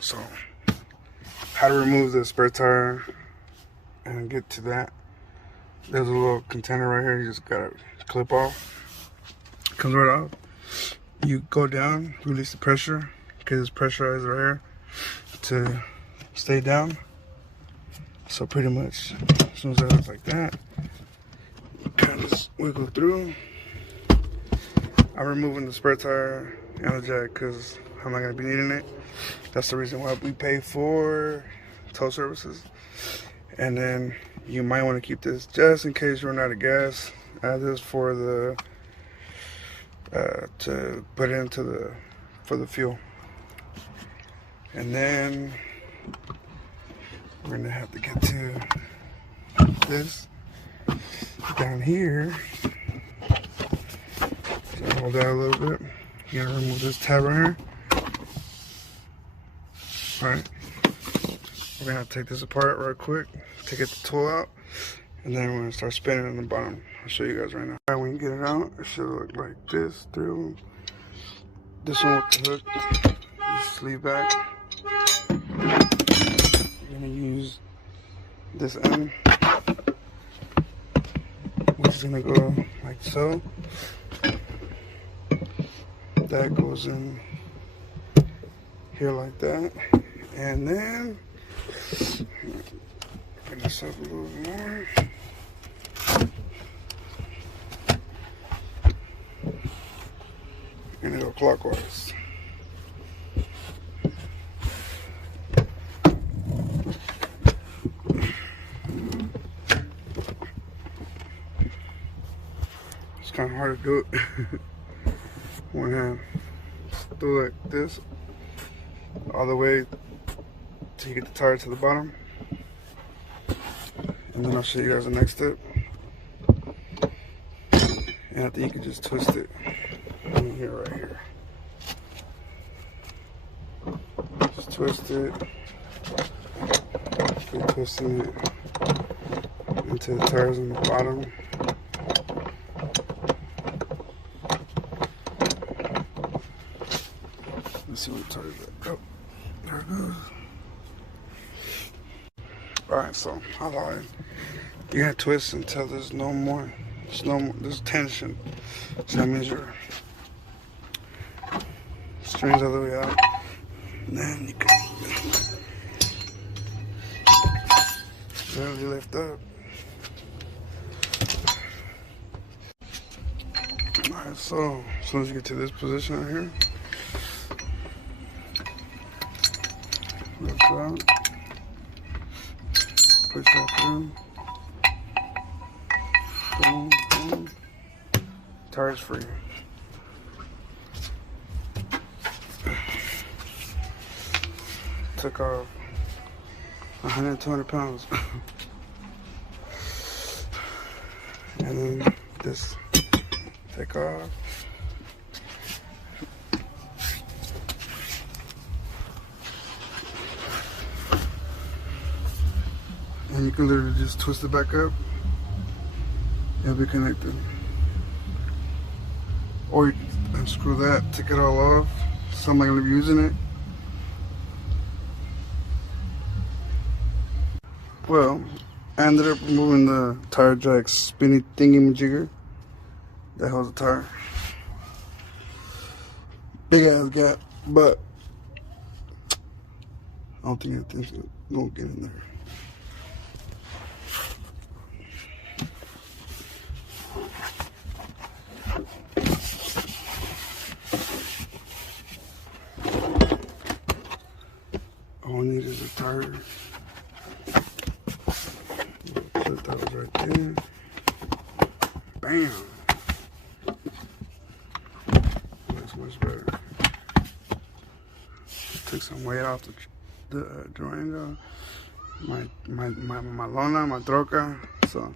So, how to remove the spare tire and get to that. There's a little container right here. You just gotta clip off. Comes right off. You go down, release the pressure, because it's pressurized right here to stay down. So pretty much, as soon as that looks like that, kind of just wiggle through. I'm removing the spare tire and the jack because I'm not gonna be needing it. That's the reason why we pay for tow services. And then you might want to keep this just in case you run out of gas. Add this for the to put it into for the fuel. And then we're gonna have to get to this down here. So hold that a little bit. You gotta remove this tab right here. Alright. We're gonna have to take this apart real quick to get the tool out. And then we're gonna start spinning on the bottom. I'll show you guys right now. Alright, when you get it out, it should look like this through this one with the hook. You sleeve back. You're gonna use this end, which is gonna go like so. That goes in here like that. And then bring this up a little bit more. And it'll clockwise. It's kind of hard to do it. One hand. Just do it like this, all the way till you get the tire to the bottom. And then I'll show you guys the next step. And I think you can just twist it in here, right here. Just twist it. Keep twisting it into the tires on the bottom. Let's see what the tires are. Oh, there it goes. Alright, so how long? You gotta twist until there's no more. There's tension. So that means your strings all the way out. And then you can barely lift up. Alright, so as soon as you get to this position right here, lift out, push that through, boom, boom, tire's free. Took off 100, 200 pounds. And then this take off. And you can literally just twist it back up. It'll be connected. Or you can unscrew that, take it all off. So I'm not gonna be using it. Well, I ended up removing the tire jack spinny thingy-majigger that holds the tire. Big ass gap, but I don't think it's gonna get in there. All I need is a tire. Put those right there. Bam! Looks much better. Took some weight off the Durango. My lona, my troca. So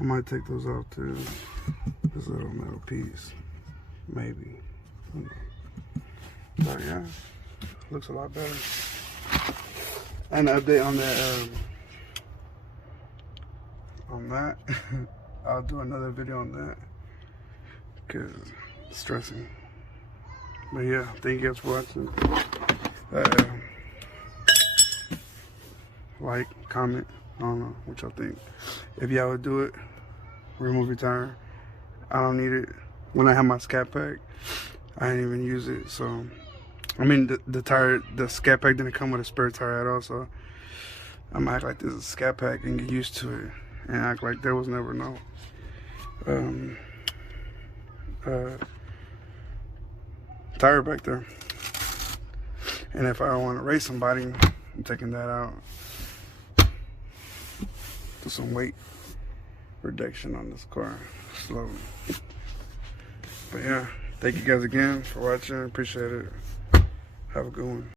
I might take those off too. This little metal piece, maybe. But yeah, looks a lot better. And an update on that. I'll do another video on that because it's stressing. But yeah, thank you guys for watching. Like, comment, I don't know what y'all think. If y'all would do it, remove your tire. I don't need it. When I have my scat pack, I didn't even use it. So, I mean, the scat pack didn't come with a spare tire at all. So, I'm gonna act like this is a scat pack and get used to it, and act like there was never no tire back there. And if I want to race somebody, I'm taking that out. Do some weight reduction on this car slowly. But yeah, thank you guys again for watching. Appreciate it. Have a good one.